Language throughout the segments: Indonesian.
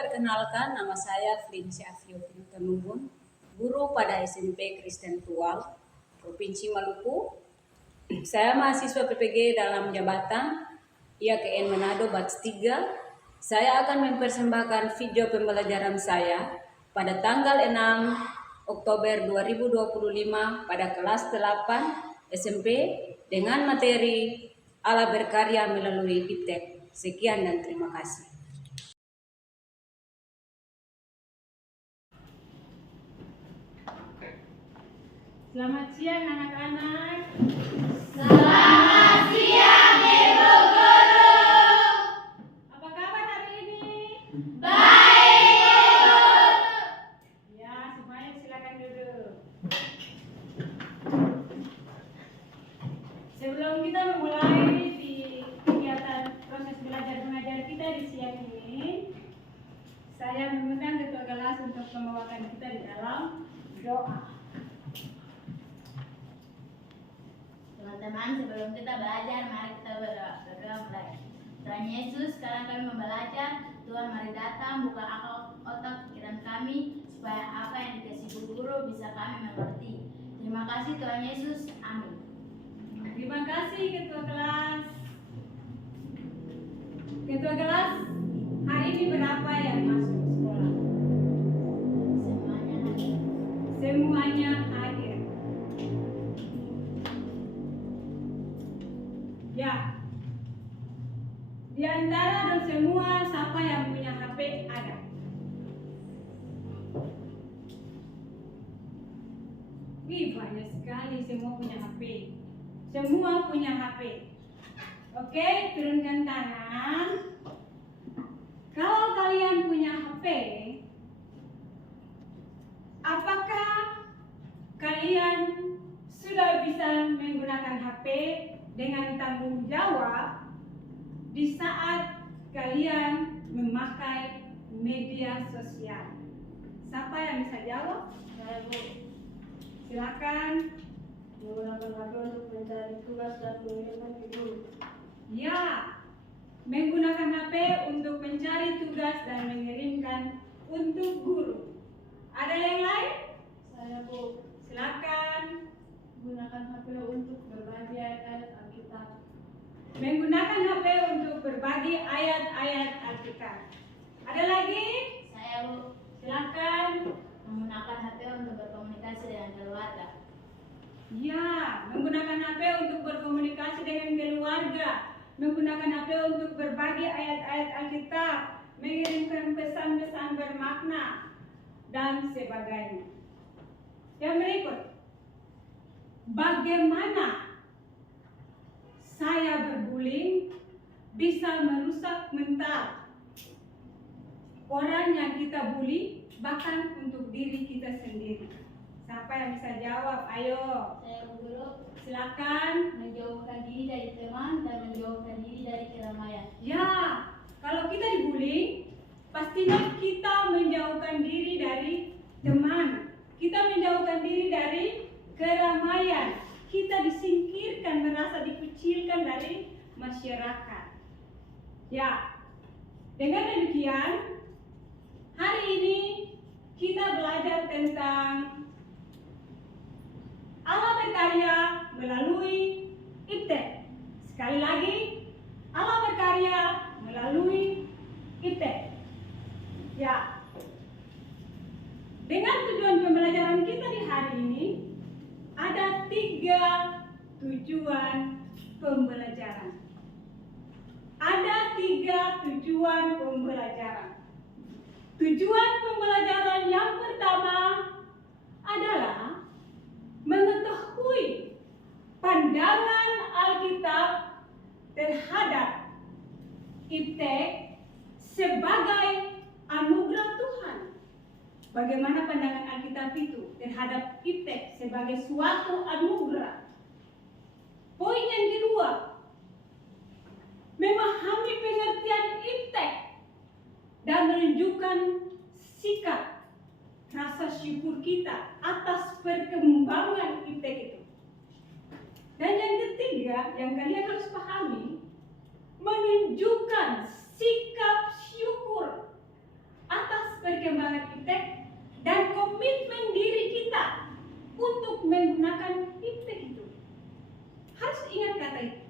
perkenalkan, nama saya Felicia Afiopi Tanubun, guru pada SMP Kristen Tual, Provinsi Maluku. Saya mahasiswa PPG dalam jabatan IAKN Manado Batch 3. Saya akan mempersembahkan video pembelajaran saya pada tanggal 6 Oktober 2025 pada kelas 8 SMP dengan materi Allah berkarya melalui IPTEK. Sekian dan terima kasih. Selamat siang anak-anak. Selamat siang Ibu Guru. Apa kabar hari ini? Baik Ibu. Ya, semuanya silakan duduk. Sebelum kita memulai di kegiatan proses belajar mengajar kita di siang ini, saya mengundang ketua kelas untuk membawakan kita di dalam doa. Teman-teman, sebelum kita belajar, mari kita berdoa. Berdoa mulai. Tuhan Yesus, sekarang kami mau belajar. Tuhan, mari datang, buka akal otak pikiran kami, supaya apa yang dikasih Bu Guru bisa kami mengerti. Terima kasih Tuhan Yesus. Amin. Terima kasih ketua kelas. Ketua kelas, hari ini berapa yang masuk sekolah? Semuanya hadir. Semuanya hadir. Ya. Di antara dan semua siapa yang punya HP ada? Wih, banyak sekali semua punya HP. Semua punya HP. Oke, turunkan tangan. Kalau kalian punya HP, apakah kalian sudah bisa menggunakan HP dengan tanggung jawab di saat kalian memakai media sosial? Siapa yang bisa jawab? Saya Bu. Silakan. Menggunakan HP untuk mencari tugas dan mengirimkan video. Ya, menggunakan HP untuk mencari tugas dan mengirimkan untuk guru. Ada yang lain? Saya Bu. Silakan. Menggunakan HP untuk berbagi ayat-ayat Alkitab. Menggunakan HP untuk berbagi ayat-ayat Alkitab. Ada lagi? Saya Bu. Silakan. Menggunakan HP untuk berkomunikasi dengan keluarga. Ya, menggunakan HP untuk berkomunikasi dengan keluarga, menggunakan HP untuk berbagi ayat-ayat Alkitab, mengirimkan pesan-pesan bermakna, dan sebagainya. Yang berikut, bagaimana saya berbullying bisa merusak mental orang yang kita bully, bahkan untuk diri kita sendiri. Siapa yang bisa jawab? Ayo. Saya Bu Guru. Silakan. Menjauhkan diri dari teman dan menjauhkan diri dari keramaian. Ya, kalau kita dibully, pastinya kita menjauhkan diri dari teman. Kita menjauhkan diri dari keramaian. Kita disingkirkan, merasa dikucilkan dari masyarakat. Ya, dengan demikian, hari ini kita belajar tentang Allah berkarya melalui IPTEK. Sekali lagi, Allah berkarya melalui IPTEK. Ya, dengan tujuan pembelajaran kita di hari ini, ada 3 tujuan pembelajaran. Ada 3 tujuan pembelajaran. Tujuan pembelajaran yang pertama adalah mengetahui pandangan Alkitab terhadap IPTEK sebagai anugerah Tuhan. Bagaimana pandangan Alkitab itu terhadap IPTEK sebagai suatu anugerah? Poin yang kedua, memahami pengertian IPTEK dan menunjukkan sikap rasa syukur kita atas perkembangan IPTEK itu. Dan yang ketiga, yang kalian harus pahami, menunjukkan sikap syukur perkembangan iptek dan komitmen diri kita untuk menggunakan iptek itu. Harus ingat kata itu.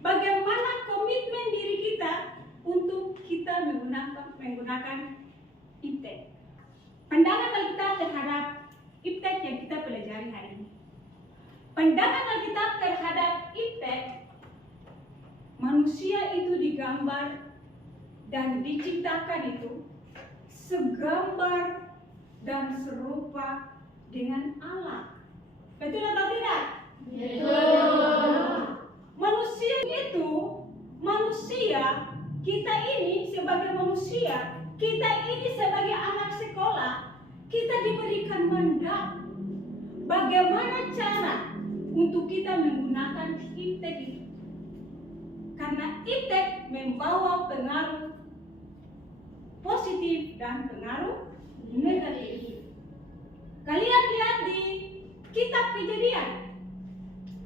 Bagaimana komitmen diri kita untuk kita menggunakan iptek. Pandangan Alkitab terhadap iptek yang kita pelajari hari ini. Pandangan Alkitab terhadap iptek, manusia itu digambar dan diciptakan itu segambar dan serupa dengan Allah. Betul atau tidak? Betul. Manusia, kita ini sebagai manusia, kita ini sebagai anak sekolah, kita diberikan mandat bagaimana cara untuk kita menggunakan iptek itu. Karena iptek membawa pengaruh positif dan pengaruh negatif. Kalian lihat di kitab Kejadian.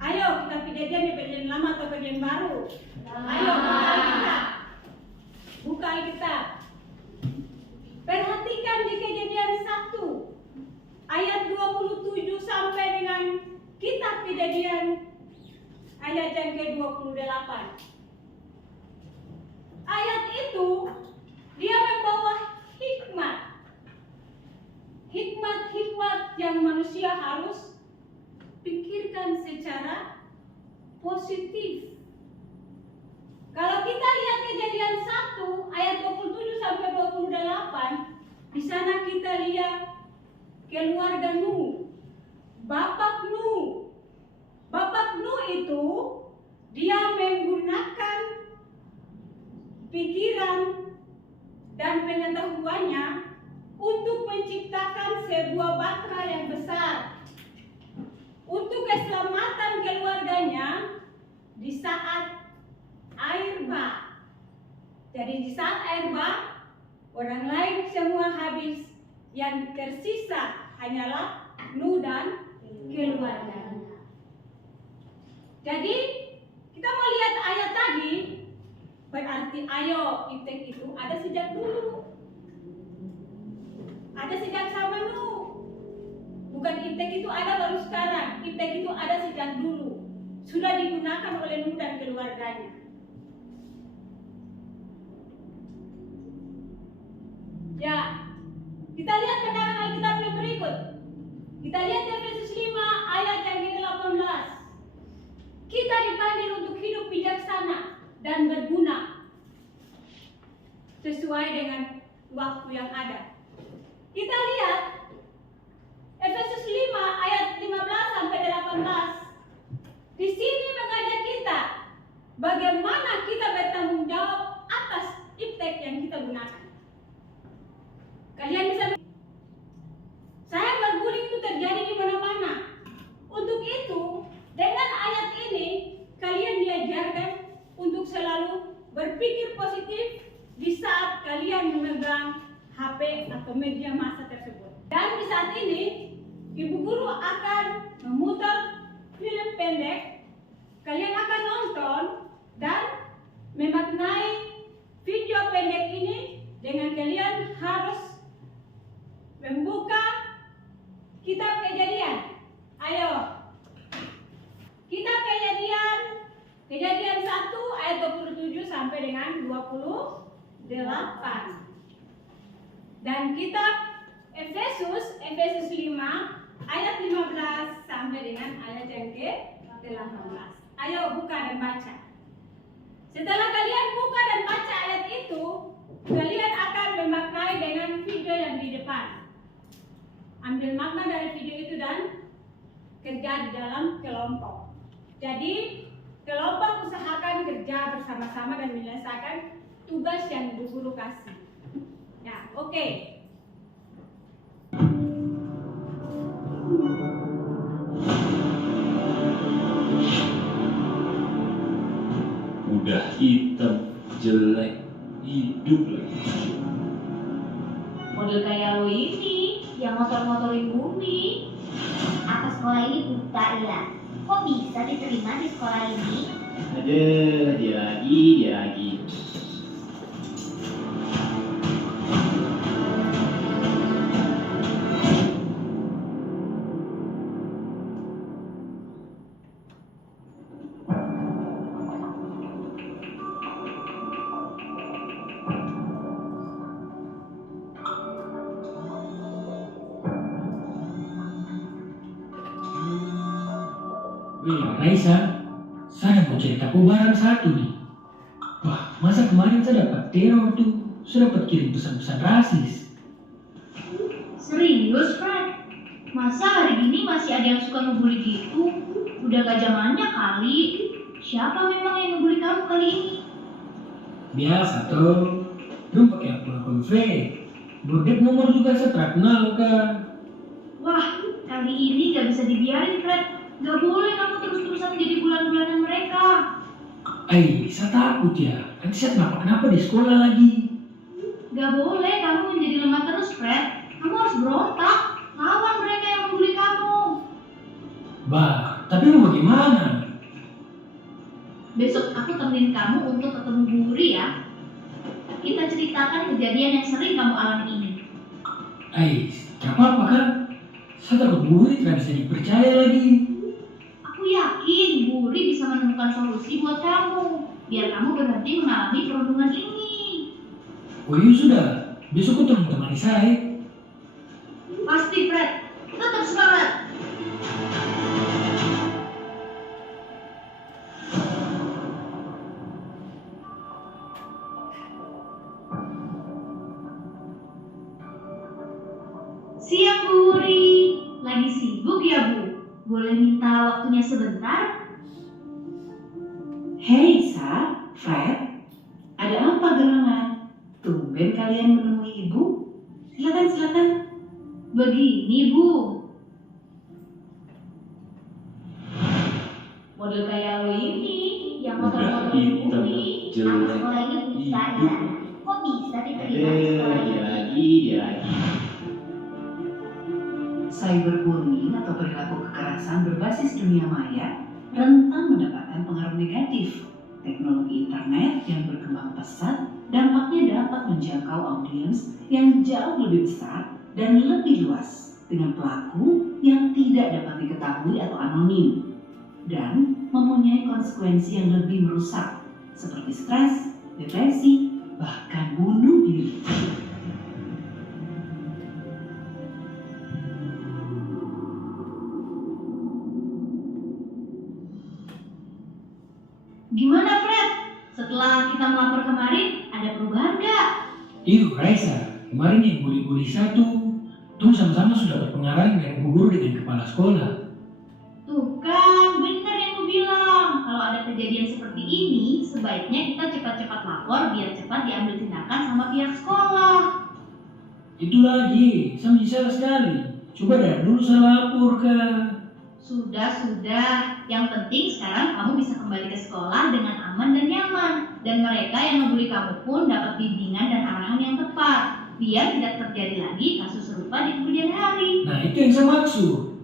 Ayo kitab Kejadian, Perjanjian Lama atau Perjanjian Baru? Ayo buka Alkitab. Buka Alkitab. Perhatikan di Kejadian 1 ayat 27 sampai dengan kitab Kejadian ayat yang ke-28. Ayat itu dia membawa hikmat yang manusia harus pikirkan secara positif. Kalau kita lihat Kejadian 1 ayat 27 sampai 28, di sana kita lihat keluarga Nuh, Bapak Nuh itu dia menggunakan pikiran dan pengetahuannya untuk menciptakan sebuah bahtera yang besar untuk keselamatan keluarganya di saat air bah. Jadi di saat air bah, orang lain semua habis, yang tersisa hanyalah Nuh dan keluarganya. Jadi kita melihat ayat tadi, berarti ayo iptek itu ada sejak dulu. Ada sejak zaman Nuh. Bukan iptek itu ada baru sekarang. Iptek itu ada sejak dulu. Sudah digunakan oleh Nuh dan keluarganya. Ya, kita lihat pandangan Alkitab yang berikut. Kita lihat Efesus 5 ayat yang ke-18. Kita dipanggil untuk hidup bijaksana dan berguna sesuai dengan waktu yang ada. Kita lihat Efesus 5 ayat 15 sampai 18. Di sini mengajak kita bagaimana kita bertanggung jawab atas iptek yang kita gunakan. Kalian bisa, saya berguling itu terjadi di mana-mana. Untuk itu, dengan ayat ini kalian diajarkan untuk selalu berpikir positif di saat kalian memegang HP atau media massa tersebut. Dan di saat ini, Ibu Guru akan memutar film pendek. Kalian akan nonton dan memaknai video pendek ini dengan kalian harus membuka kitab Kejadian. Ayo. Kitab Kejadian 1 ayat 27 sampai dengan 28. Dan kitab Efesus 5 ayat 15 sampai dengan ayat yang ke-18. Ayo buka dan baca. Setelah kalian buka dan baca ayat itu, kalian akan memaknai dengan video yang di depan. Ambil makna dari video itu dan kerja di dalam kelompok. Jadi kelompok usahakan kerja bersama-sama dan menyelesaikan tugas yang Ibu Guru kasih. Ya, oke. Udah hitam, jelek, hidup lagi. Model kayak lo ini, yang motor-motorin bumi. Apa sekolah ini buta ya? Kok bisa diterima di sekolah ini? Ada dia lagi. Raisa, saya mau cerita kau barang satu nih. Wah, masa kemarin saya dapat teror tuh. Saya dapat kirim pesan-pesan rasis. Serius, Fred? Masa hari gini masih ada yang suka ngebully gitu? Udah gak zamannya kali. Siapa memang yang ngebully kamu kali ini? Biasa tuh. Dong pakai akun fake. Bordek nomor juga saya terkenal kan. Wah, kali ini gak bisa dibiarin, Fred. Gak boleh kamu terus-terusan jadi bulan-bulanan mereka. Saya takut ya. Nanti saya kenapa-kenapa di sekolah lagi. Gak boleh kamu menjadi lemah terus, Fred. Kamu harus berontak. Lawan mereka yang membuli kamu. Bah, tapi mau bagaimana? Besok aku temenin kamu untuk ketemu Guri ya. Kita ceritakan kejadian yang sering kamu alami ini. Gak apa-apa kan? Saya takut Guri tidak bisa dipercaya lagi. Aku yakin Guri bisa menemukan solusi buat kamu. Biar kamu berhenti mengalami perundungan ini. Oh iya sudah, besok aku tolong temani saya. Pasti, Fred. Tetap semangat. Siang, Bu Wuri. Lagi sibuk ya, Bu? Boleh minta waktunya sebentar? Hei, Sa, Fred, ada apa gerangan? Tumben kalian menemui ibu? Silakan. Begini, Bu. Model kayak lo ini, yang Udah motor-motor hitam, ini. jelek, Sekolah ini bisa ya. hidup. Kok bisa diterima di sekolah ini? Dia lagi. Cyberbullying atau perilaku kekerasan berbasis dunia maya rentan mendapatkan pengaruh negatif. Teknologi internet yang berkembang pesat dampaknya dapat menjangkau audiens yang jauh lebih besar dan lebih luas dengan pelaku yang tidak dapat diketahui atau anonim dan mempunyai konsekuensi yang lebih merusak seperti stres, depresi, bahkan bunuh diri. Gimana, Fred? Setelah kita melapor kemarin, ada perubahan nggak? Raisa, kemarin yang bully-bully satu, tuh sama-sama sudah berpengaruh dari Bu Guru dengan kepala sekolah. Tuh kan, benar yang gue bilang. Kalau ada kejadian seperti ini, sebaiknya kita cepat-cepat lapor biar cepat diambil tindakan sama pihak sekolah. Itu lagi, saya menyesal sekali. Coba dari dulu saya lapor kan. Sudah. Yang penting sekarang kamu bisa kembali ke sekolah dengan aman dan nyaman. Dan mereka yang ngebully kamu pun dapat bimbingan dan arahan yang tepat. Biar tidak terjadi lagi kasus serupa di kemudian hari. Nah itu yang saya maksud.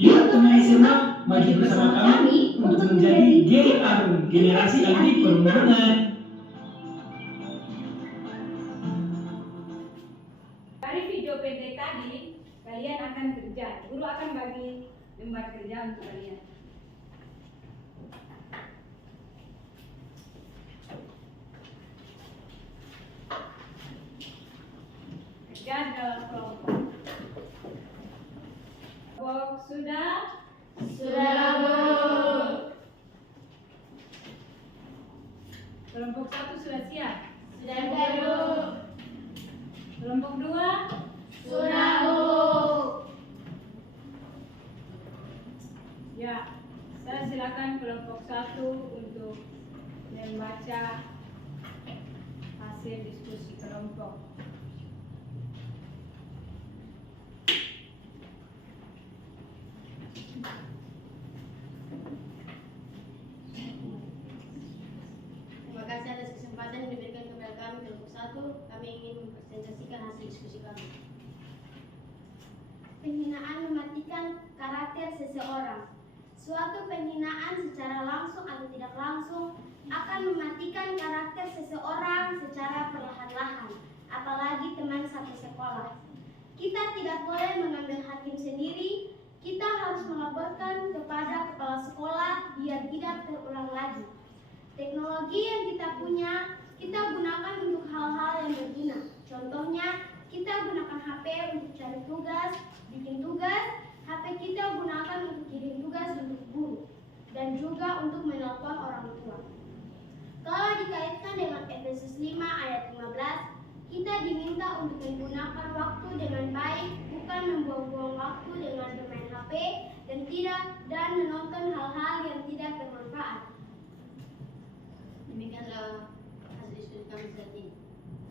Yuk teman SMA, maju bersama kami untuk menjadi GAR, generasi anti perundungan. Dari video pendek tadi, kalian akan kerja. Guru akan bagi lembar kerja untuk kalian. Kerja dalam kelompok. Kelompok sudah? Sudah, Bu. Kelompok 1 sudah siap? Sudah, Bu. Kelompok 2? Sudah, Bu. Ya, saya silakan kelompok 1 untuk membaca hasil diskusi kelompok. Terima kasih atas kesempatan yang diberikan kepada kami kelompok 1. Kami ingin mempresentasikan hasil diskusi kami. Penghinaan mematikan karakter seseorang. Suatu penghinaan secara langsung atau tidak langsung akan mematikan karakter seseorang secara perlahan-lahan, apalagi teman satu sekolah. Kita tidak boleh mengambil hakim sendiri, kita harus melaporkan kepada kepala sekolah biar tidak terulang lagi. Teknologi yang kita punya, kita gunakan untuk hal-hal yang berguna. Contohnya, kita gunakan HP untuk cari tugas, bikin tugas, HP kita gunakan juga untuk menelpon orang tua. Kalau dikaitkan dengan Efesus 5 ayat 15, kita diminta untuk menggunakan waktu dengan baik, bukan membuang-buang waktu dengan bermain HP dan menonton hal-hal yang tidak bermanfaat. Demikianlah hasil diskusi kami saat ini.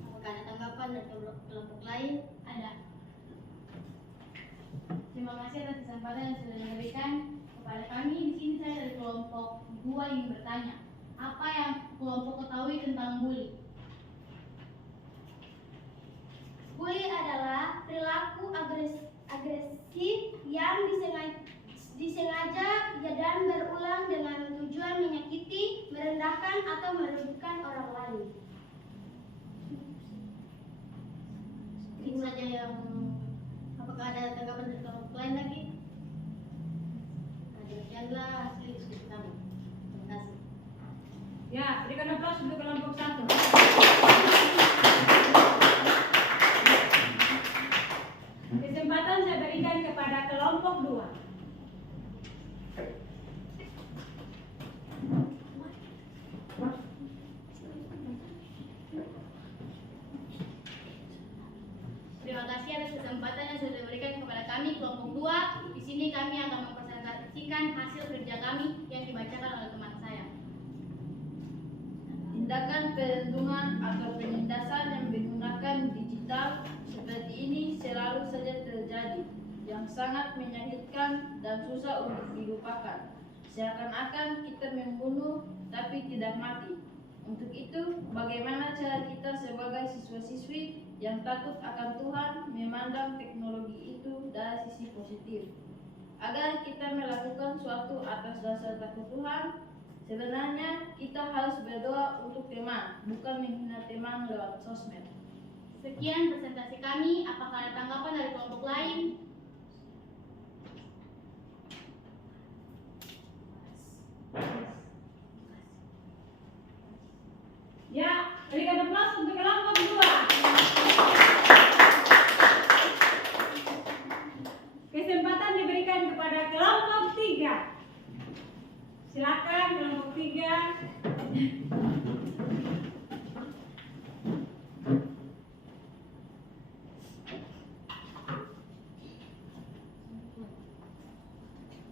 Apakah ada tanggapan dari kelompok lain? Ada. Terima kasih atas kesempatan yang sudah diberikan kepada kami. Di sini saya dari kelompok 2 ingin bertanya, apa yang kelompok ketahui tentang bully? Bully adalah perilaku agresif yang disengaja dan berulang dengan tujuan menyakiti, merendahkan, atau merugikan orang lain. Itu saja yang. Apakah ada tanggapan dari kelompok lain lagi? Demikianlah hasil diskusi kami. Terima kasih. Ya, berikan aplaus untuk kelompok 1. Kesempatan saya berikan kepada kelompok 2. Terima kasih atas kesempatan yang sudah diberikan kepada kami kelompok 2. Di sini kami akan mempresentasikan hasil kerja kami yang dibacakan oleh teman saya. Tindakan perlindungan atau penindasan yang menggunakan digital seperti ini selalu saja terjadi, yang sangat menyakitkan dan susah untuk dilupakan. Seakan-akan kita membunuh tapi tidak mati. Untuk itu, bagaimana cara kita sebagai siswa-siswi yang takut akan Tuhan memandang teknologi itu dari sisi positif? Agar kita melakukan suatu atas dasar takut Tuhan, sebenarnya kita harus berdoa untuk teman, bukan menghina teman lewat sosmed. Sekian presentasi kami. Apakah ada tanggapan dari kelompok lain? Ya, berikan aplaus untuk kelompok 2. Kesempatan diberikan kepada kelompok 3. Silakan kelompok 3.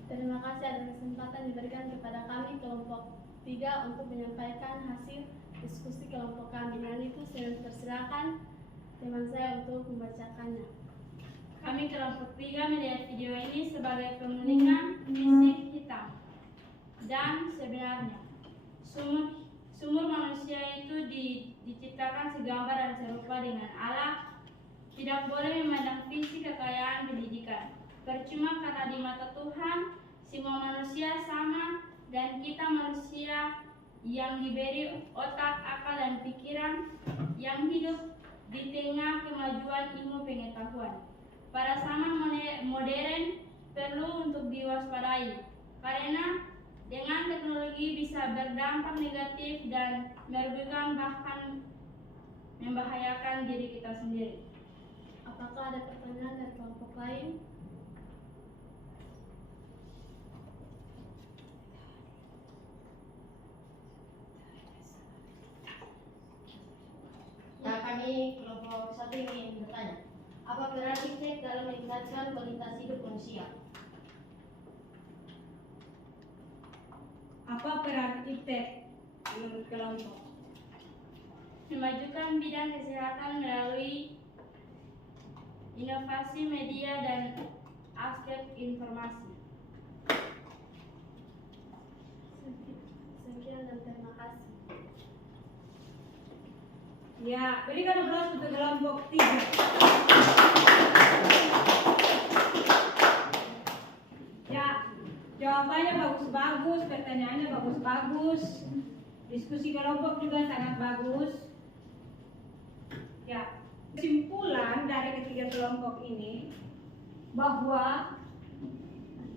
Terima kasih atas kesempatan diberikan kepada kami kelompok 3 untuk menyampaikan hasil diskusi kelompok kami. Dengan itu saya mempersilakan teman saya untuk membacakannya. Kami kelompok 3 melihat video ini sebagai pemulihan fisik hitam. Dan sebenarnya, sumur manusia itu diciptakan segambar dan serupa dengan Allah. Tidak boleh memandang visi kekayaan pendidikan. Percuma karena di mata Tuhan, semua manusia sama dan kita manusia yang diberi otak, akal, dan pikiran yang hidup di tengah kemajuan ilmu pengetahuan. Para zaman modern perlu untuk diwaspadai karena dengan teknologi bisa berdampak negatif dan merugikan bahkan membahayakan diri kita sendiri. Apakah ada pertanyaan dari kelompok lain? Nah, kami kelompok 1 ingin bertanya, apa peran iptek dalam meningkatkan kualitas hidup manusia? Apa peran iptek menurut kelompok? Memajukan bidang kesehatan melalui inovasi media dan aspek informasi. Sekian dan terima kasih. Ya, berikan aplaus untuk kelompok 3. Ya, jawabannya bagus-bagus, pertanyaannya bagus-bagus, diskusi kelompok juga sangat bagus. Ya, kesimpulan dari ketiga kelompok ini bahwa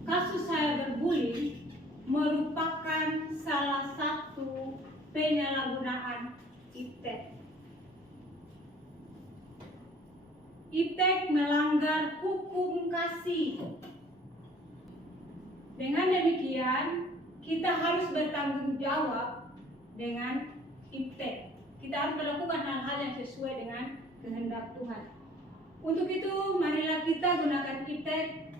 kasus saya berbully merupakan salah satu penyalahgunaan iptek. Iptek melanggar hukum kasih. Dengan demikian, kita harus bertanggung jawab dengan iptek. Kita harus melakukan hal-hal yang sesuai dengan kehendak Tuhan. Untuk itu, marilah kita gunakan iptek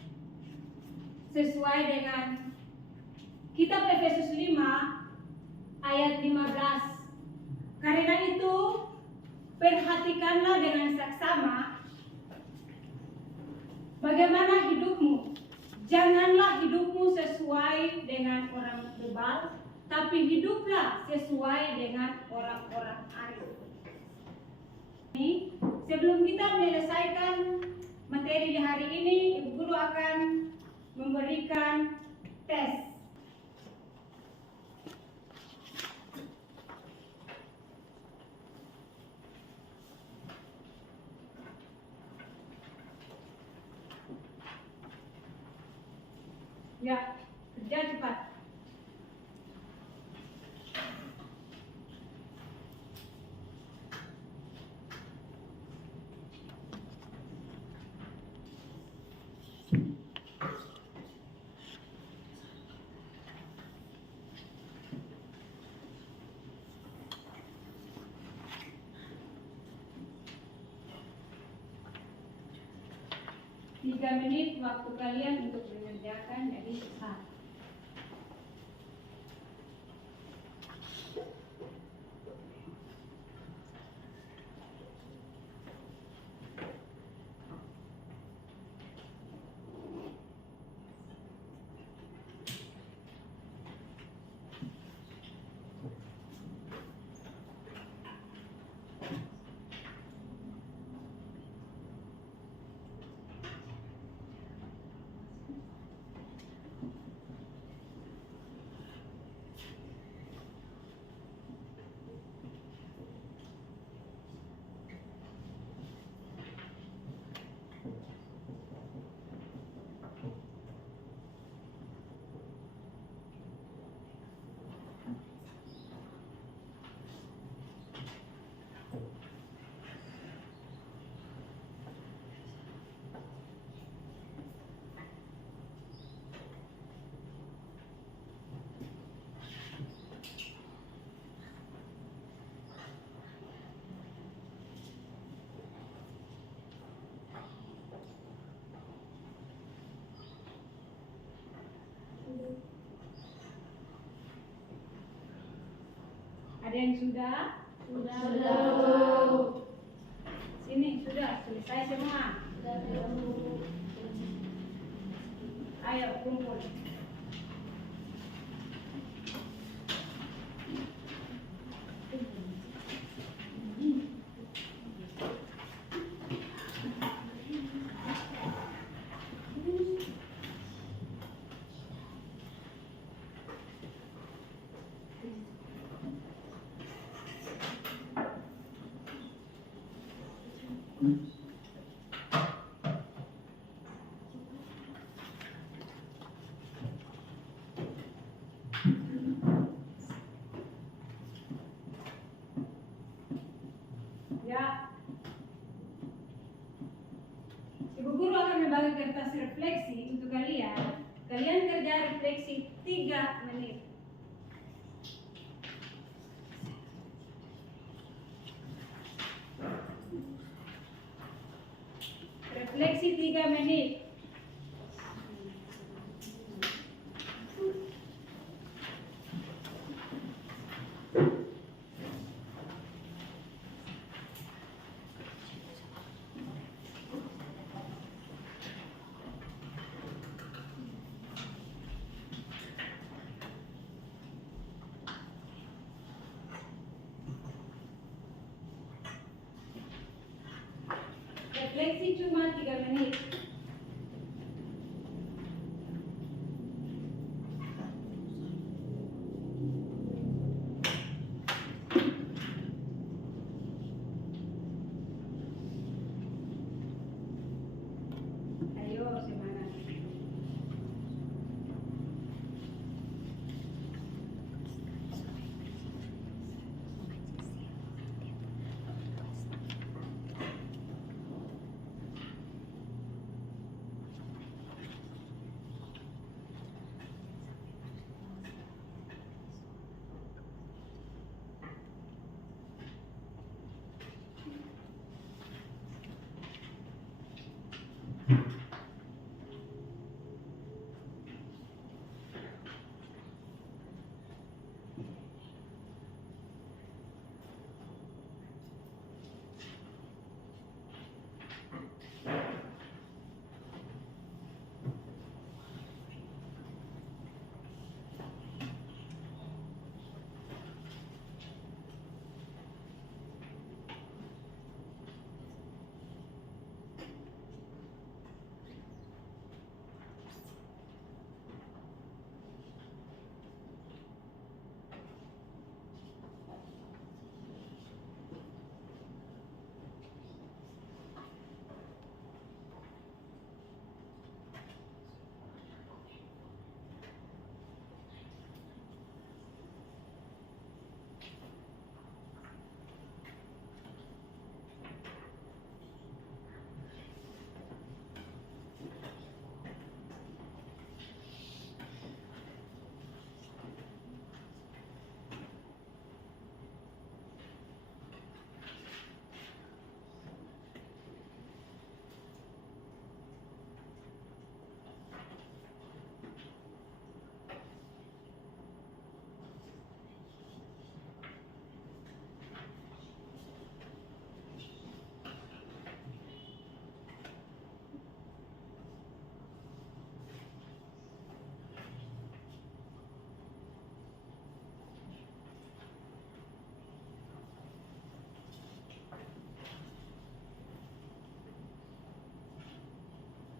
sesuai dengan kitab Efesus 5 ayat 15. Karena itu, perhatikanlah dengan saksama bagaimana hidupmu. Janganlah hidupmu sesuai dengan orang bebal, tapi hiduplah sesuai dengan orang-orang arif. Sebelum kita menyelesaikan materi di hari ini, Ibu Guru akan memberikan tes. Ya, kerja cepat. Tiga menit waktu kalian untuk mengerjakan, jadi cepat. Ada yang sudah? Sudah. Sini, sudah selesai semua. Ayo kumpul. Ya, Ibu Guru akan membagi kertas refleksi untuk kalian. Kalian kerja refleksi 3 menit. Refleksi 3 menit. Refleksi cuma 3 menit. Ayo semangat.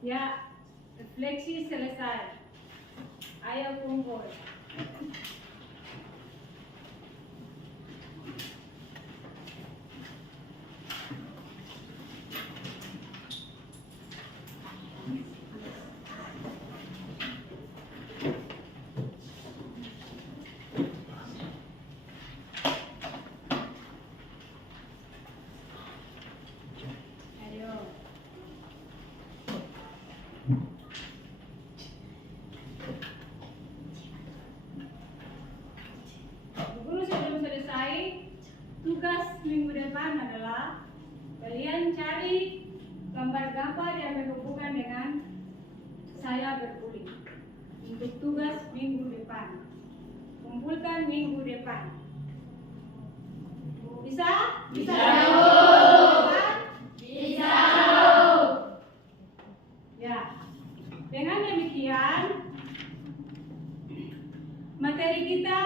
Ya, refleksi selesai. Ayo kumpul. Ayo. Guru sebelum selesai, tugas minggu depan adalah kalian cari gambar-gambar yang berhubungan dengan saya berbuli. Untuk tugas minggu depan, kumpulkan minggu depan. Bisa? Bisa. Bisa. Ya. Dengan demikian, materi kita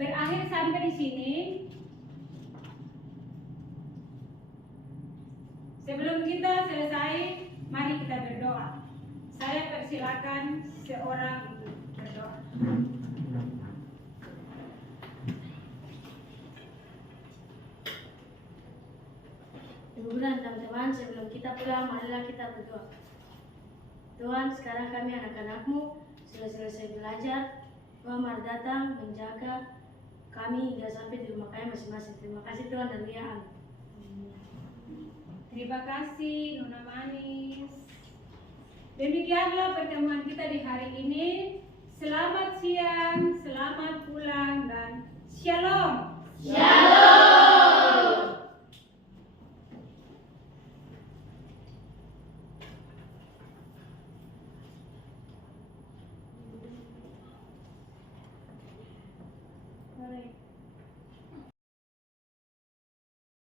berakhir sampai di sini. Sebelum kita selesai, mari kita berdoa. Saya persilakan seorang untuk berdoa. Ibu dan teman-teman, sebelum kita pulang, marilah kita berdoa. Tuhan, sekarang kami anak-anak-Mu sudah selesai belajar. Tuhan mari datang menjaga kami hingga sampai di rumah kami masing-masing. Terima kasih Tuhan dan Dia. Amin. Terima kasih Nona Manis. Demikianlah pertemuan kita di hari ini. Selamat siang, selamat pulang, dan shalom. Shalom. Baik.